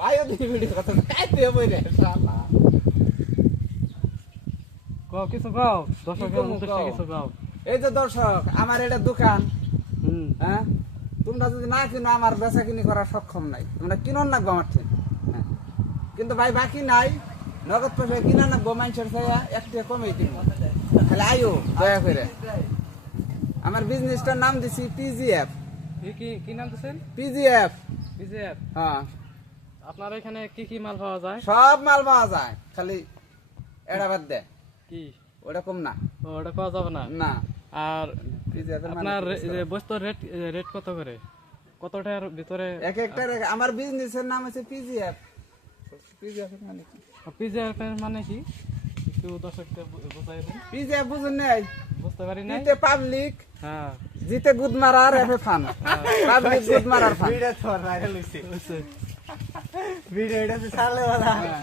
ভাইও দিই ভিডিও কথা কাইতে বইরে শালা কও কিছু কও দর্শকের উদ্দেশ্যে কিছু কও। এই যে দর্শক আমার এটা দোকান হুম হ্যাঁ তোমরা যদি না কিনো আমার বেচা কিনি করার সক্ষম নাই তোমরা কিনন লাগবো আমার থেকে হ্যাঁ। কিন্তু ভাই বাকি নাই নগদ পয়সা কিনা লাগবো মানুষের ছায়া একটা কমে কিনবো তাহলে আয়ো দয়া করে আমার বিজনেসটার নাম দিছি পিজিএফ কি কি নাম দিছেন? পিজিএফ বিজেপ। হ্যাঁ আপনার এখানে কি কি মাল পাওয়া যায়? সব মাল পাওয়া যায় খালি এটা বাদ দে কি ওরকম না ও ওটা পাওয়া যাবে না? না আর পিজিএফ এর আপনার মানে বস্তুর রেট রেট কত করে? কতটার ভিতরে? এক একটা আমার বিজনেসের নাম আছে পিজিএফ পিজিএফ মানে কি পিজেপ মানে কি একটু দর্শককে বুঝাই দিন। পিজিএফ বুঝুন নাই বুঝতে পারি নাই। জিতে পাবলিক হ্যাঁ জিতে গুদ মারার এফে ফান পাবলিক গুদ মারার ফান ভিডিও তো ভাইরাল হইছে বুঝছে। ভিডিও এটা তো চালে বালা হ্যাঁ।